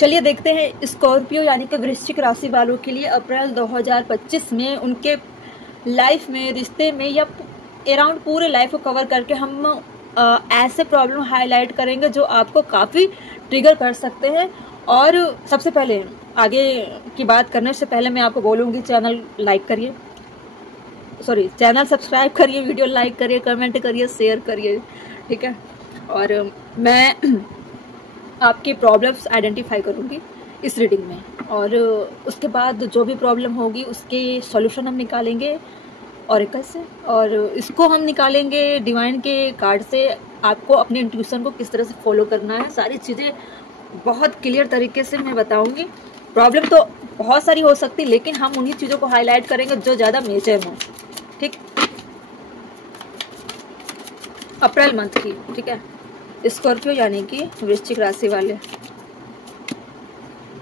चलिए देखते हैं स्कॉर्पियो यानी कि वृश्चिक राशि वालों के लिए अप्रैल 2025 में उनके लाइफ में, रिश्ते में या अराउंड पूरे लाइफ को कवर करके हम ऐसे प्रॉब्लम हाईलाइट करेंगे जो आपको काफ़ी ट्रिगर कर सकते हैं। और सबसे पहले आगे की बात करने से पहले मैं आपको बोलूँगी चैनल लाइक करिए, चैनल सब्सक्राइब करिए, वीडियो लाइक करिए, कमेंट करिए, शेयर करिए, ठीक है। और मैं आपकी प्रॉब्लम्स आइडेंटिफाई करूँगी इस रीडिंग में, और उसके बाद जो भी प्रॉब्लम होगी उसके सॉल्यूशन हम निकालेंगे ऑरेकल से, और इसको हम निकालेंगे डिवाइन के कार्ड से। आपको अपने इंट्यूशन को किस तरह से फॉलो करना है, सारी चीज़ें बहुत क्लियर तरीके से मैं बताऊंगी। प्रॉब्लम तो बहुत सारी हो सकती, लेकिन हम उन्हीं चीज़ों को हाईलाइट करेंगे जो ज़्यादा मेजर हों, ठीक। अप्रैल मंथ की, ठीक है। स्कॉर्पियो यानी कि वृश्चिक राशि वाले,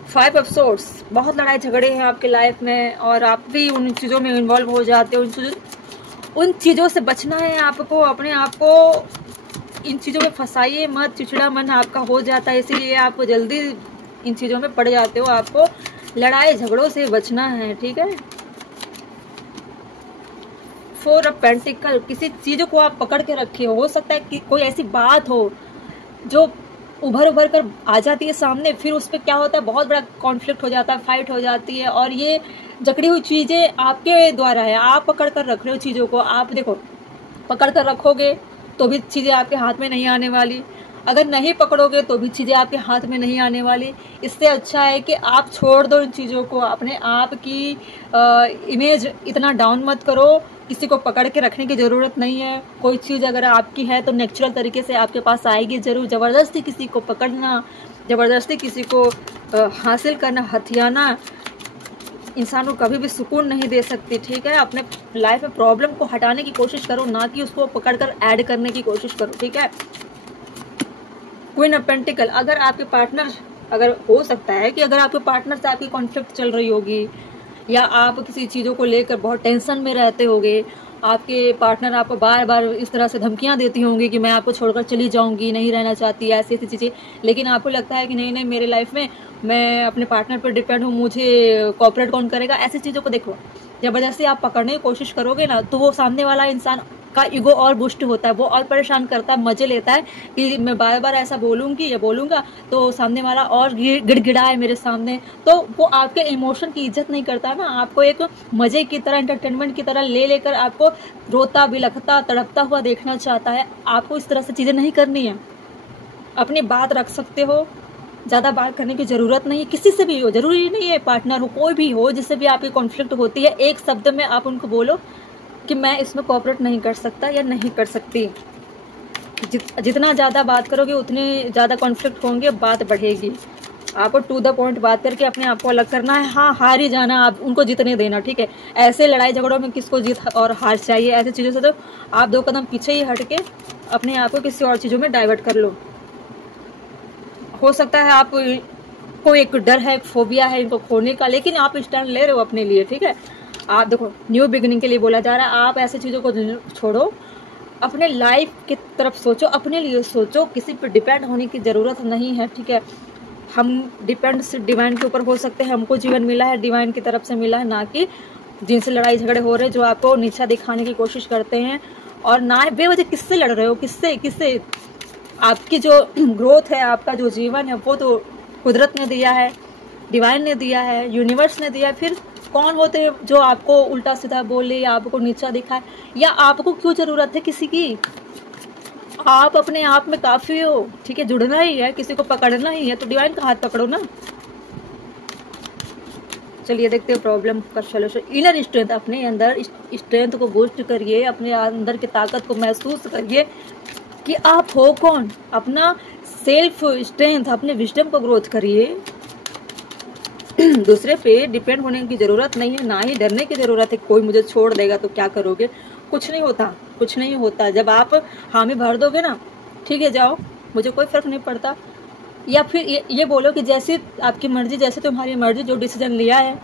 5 ऑफ सोर्ड्स, बहुत लड़ाई झगड़े हैं आपके लाइफ में और आप भी उन चीज़ों में इन्वॉल्व हो जाते हो। उन चीज़ों से बचना है आपको, अपने आप को इन चीज़ों में फंसाइए मत, चिड़चिड़ा मन आपका हो जाता है, इसीलिए आप जल्दी इन चीज़ों में पड़ जाते हो। आपको लड़ाई झगड़ों से बचना है, ठीक है। 4 ऑफ पेंटिकल, किसी चीज़ों को आप पकड़ के रखे हो सकता है कि कोई ऐसी बात हो जो उभर कर आ जाती है सामने, फिर उस पर क्या होता है, बहुत बड़ा कॉन्फ्लिक्ट हो जाता है, फाइट हो जाती है, और ये जकड़ी हुई चीज़ें आपके द्वारा है, आप पकड़ कर रख रहे हो चीज़ों को। आप देखो, पकड़ कर रखोगे तो भी चीज़ें आपके हाथ में नहीं आने वाली, अगर नहीं पकड़ोगे तो भी चीज़ें आपके हाथ में नहीं आने वाली। इससे अच्छा है कि आप छोड़ दो इन चीज़ों को, अपने आप की इमेज इतना डाउन मत करो, किसी को पकड़ के रखने की ज़रूरत नहीं है। कोई चीज़ अगर आपकी है तो नेचुरल तरीके से आपके पास आएगी ज़रूर। ज़बरदस्ती किसी को पकड़ना, ज़बरदस्ती किसी को हासिल करना, हथियाना इंसान को कभी भी सुकून नहीं दे सकती, ठीक है। अपने लाइफ में प्रॉब्लम को हटाने की कोशिश करो, ना कि उसको पकड़कर ऐड करने की कोशिश करो, ठीक है। क्वीन ऑफ पेंटिकल, अगर आपके पार्टनर, अगर हो सकता है कि अगर आपके पार्टनर से आपकी कॉन्फ्लिक्ट चल रही होगी या आप किसी चीज़ों को लेकर बहुत टेंशन में रहते होंगे, आपके पार्टनर आपको बार बार इस तरह से धमकियां देती होंगी कि मैं आपको छोड़कर चली जाऊंगी, नहीं रहना चाहती, ऐसी ऐसी चीज़ें, लेकिन आपको लगता है कि नहीं मेरे लाइफ में मैं अपने पार्टनर पर डिपेंड हूँ, मुझे कोऑपरेट कौन करेगा, ऐसी चीज़ों को देखो जबरदस्ती आप पकड़ने की कोशिश करोगे ना, तो वो सामने वाला इंसान का ईगो और बुस्ट होता है, वो और परेशान करता है, मजे लेता है कि मैं बार बार ऐसा बोलूँगी या बोलूँगा तो सामने वाला और गिड़गिड़ाए मेरे सामने, तो वो आपके इमोशन की इज्जत नहीं करता ना। आपको एक मजे की तरह, एंटरटेनमेंट की तरह लेकर आपको रोता बिलखता तड़पता हुआ देखना चाहता है। आपको इस तरह से चीज़ें नहीं करनी है, अपनी बात रख सकते हो, ज़्यादा बात करने की ज़रूरत नहीं है, किसी से भी हो, ज़रूरी नहीं है पार्टनर हो, कोई भी हो जिससे भी आपकी कॉन्फ्लिक्ट होती है, एक शब्द में आप उनको बोलो कि मैं इसमें कोऑपरेट नहीं कर सकता या नहीं कर सकती। जितना ज़्यादा बात करोगे उतने ज़्यादा कॉन्फ्लिक्ट होंगे, बात बढ़ेगी। आपको टू द पॉइंट बात करके अपने आप को अलग करना है। हाँ, हार ही जाना, आप उनको जीतने देना, ठीक है। ऐसे लड़ाई झगड़ों में किसको जीत और हार चाहिए, ऐसी चीज़ों से तो आप 2 कदम पीछे ही हट के अपने आप को किसी और चीज़ों में डाइवर्ट कर लो। हो सकता है आप को एक डर है, एक फोबिया है इनको खोने का, लेकिन आप स्टैंड ले रहे हो अपने लिए, ठीक है। आप देखो, न्यू बिगिनिंग के लिए बोला जा रहा है, आप ऐसी चीज़ों को छोड़ो, अपने लाइफ की तरफ सोचो, अपने लिए सोचो, किसी पर डिपेंड होने की ज़रूरत नहीं है, ठीक है। हम डिपेंड सिर्फ डिवाइन के ऊपर हो सकते हैं, हमको जीवन मिला है डिवाइन की तरफ से मिला है, ना कि जिनसे लड़ाई झगड़े हो रहे हैं, जो आपको नीचा दिखाने की कोशिश करते हैं, और ना बेवजह किससे लड़ रहे हो, किससे आपकी जो ग्रोथ है, आपका जो जीवन है, वो तो कुदरत ने दिया है, डिवाइन ने दिया है, यूनिवर्स ने दिया है। फिर कौन होते हैं जो आपको उल्टा सीधा बोले या आपको नीचा दिखाए, या आपको क्यों ज़रूरत है किसी की? आप अपने आप में काफ़ी हो, ठीक है। जुड़ना ही है, किसी को पकड़ना ही है तो डिवाइन का हाथ पकड़ो ना। चलिए देखते हैं प्रॉब्लम का सॉल्यूशन। इनर स्ट्रेंथ, अपने अंदर स्ट्रेंथ को बूस्ट करिए, अपने अंदर की ताकत को महसूस करिए कि आप हो कौन, अपना सेल्फ स्ट्रेंथ, अपने विजडम को ग्रोथ करिए। दूसरे पे डिपेंड होने की ज़रूरत नहीं है, ना ही डरने की ज़रूरत है कोई मुझे छोड़ देगा तो क्या करोगे, कुछ नहीं होता, कुछ नहीं होता। जब आप हामी भर दोगे ना, ठीक है, जाओ, मुझे कोई फ़र्क नहीं पड़ता, या फिर ये बोलो कि जैसे आपकी मर्ज़ी, जैसे तुम्हारी मर्ज़ी, जो डिसीजन लिया है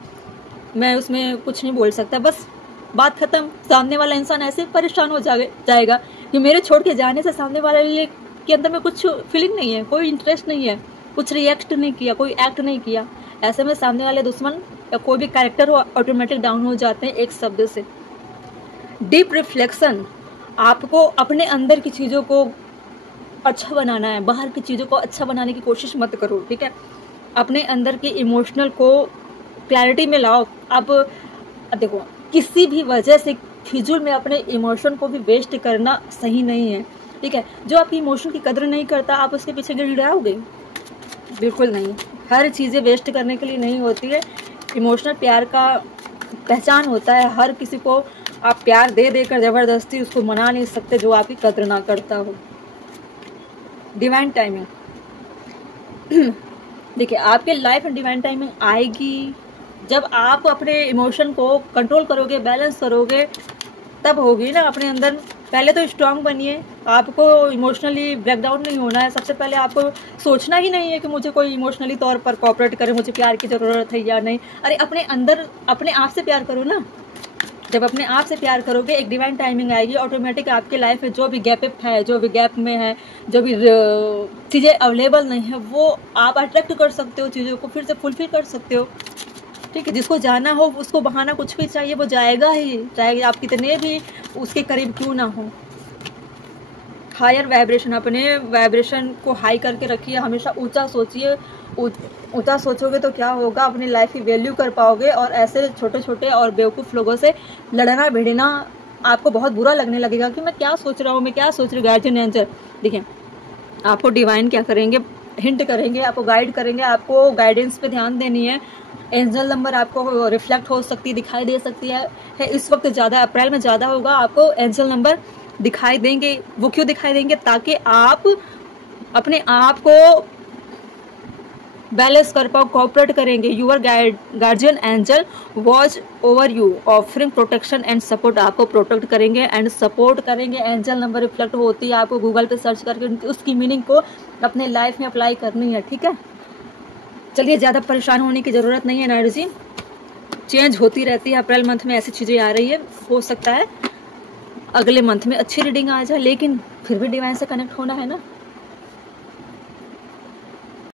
मैं उसमें कुछ नहीं बोल सकता, बस बात ख़त्म। सामने वाला इंसान ऐसे परेशान हो जाएगा कि मेरे छोड़ के जाने से सामने वाले के अंदर में कुछ फीलिंग नहीं है, कोई इंटरेस्ट नहीं है, कुछ रिएक्ट नहीं किया, कोई एक्ट नहीं किया, ऐसे में सामने वाले दुश्मन या कोई भी कैरेक्टर वो ऑटोमेटिक डाउन हो जाते हैं एक शब्द से। डीप रिफ्लेक्शन, आपको अपने अंदर की चीज़ों को अच्छा बनाना है, बाहर की चीज़ों को अच्छा बनाने की कोशिश मत करो, ठीक है। अपने अंदर के इमोशनल को क्लैरिटी में लाओ। अब देखो, किसी भी वजह से फिजूल में अपने इमोशन को भी वेस्ट करना सही नहीं है, ठीक है। जो आपकी इमोशन की कदर नहीं करता, आप उसके पीछे गिर जाओगे, बिल्कुल नहीं। हर चीज़ें वेस्ट करने के लिए नहीं होती है। इमोशनल प्यार का पहचान होता है, हर किसी को आप प्यार दे देकर ज़बरदस्ती उसको मना नहीं सकते जो आपकी कदर ना करता हो। डिवाइन टाइमिंग, देखिए आपके लाइफ में डिवाइन टाइमिंग आएगी जब आप अपने इमोशन को कंट्रोल करोगे, बैलेंस करोगे, तब होगी ना अपने अंदर। पहले तो स्ट्रांग बनिए, आपको इमोशनली ब्रेकडाउन नहीं होना है। सबसे पहले आपको सोचना ही नहीं है कि मुझे कोई इमोशनली तौर पर कोऑपरेट करे, मुझे प्यार की ज़रूरत है या नहीं। अरे अपने अंदर अपने आप से प्यार करो ना। जब अपने आप से प्यार करोगे, एक डिवाइन टाइमिंग आएगी, ऑटोमेटिक आपके लाइफ में जो भी गैप है, जो भी गैप में है, जो भी चीज़ें अवेलेबल नहीं है, वो आप अट्रैक्ट कर सकते हो, चीज़ों को फिर से फुलफिल कर सकते हो, ठीक है। जिसको जाना हो उसको बहाना कुछ भी चाहिए, वो जाएगा ही, चाहे आप कितने भी उसके करीब क्यों ना हो। हायर वाइब्रेशन, अपने वाइब्रेशन को हाई करके रखिए, हमेशा ऊंचा सोचिए। ऊंचा सोचोगे तो क्या होगा, अपनी लाइफ की वैल्यू कर पाओगे। और ऐसे छोटे छोटे और बेवकूफ़ लोगों से लड़ना भिड़ना आपको बहुत बुरा लगने लगेगा कि मैं क्या सोच रहा हूँ, मैं क्या सोच रही हूँ। गार्जियन एंजल, देखिए आपको डिवाइन क्या करेंगे, हिंट करेंगे, आपको गाइड करेंगे, आपको गाइडेंस पे ध्यान देनी है। एंजल नंबर आपको रिफ्लेक्ट हो सकती है, दिखाई दे सकती है इस वक्त ज़्यादा, अप्रैल में ज़्यादा होगा, आपको एंजल नंबर दिखाई देंगे। वो क्यों दिखाई देंगे, ताकि आप अपने आप को बैलेंस कर पाओ, कोऑपरेट करेंगे। Your guardian angel watch over you, offering protection and support, आपको प्रोटेक्ट करेंगे एंड सपोर्ट करेंगे। एंजल नंबर रिफ्लेक्ट होती है, आपको गूगल पे सर्च करके उसकी मीनिंग को अपने लाइफ में अप्लाई करनी है, ठीक है। चलिए, ज़्यादा परेशान होने की ज़रूरत नहीं है। एनर्जी चेंज होती रहती है, अप्रैल मंथ में ऐसी चीज़ें आ रही है, हो सकता है अगले मंथ में अच्छी रीडिंग आ जाए, लेकिन फिर भी डिवाइन से कनेक्ट होना है ना।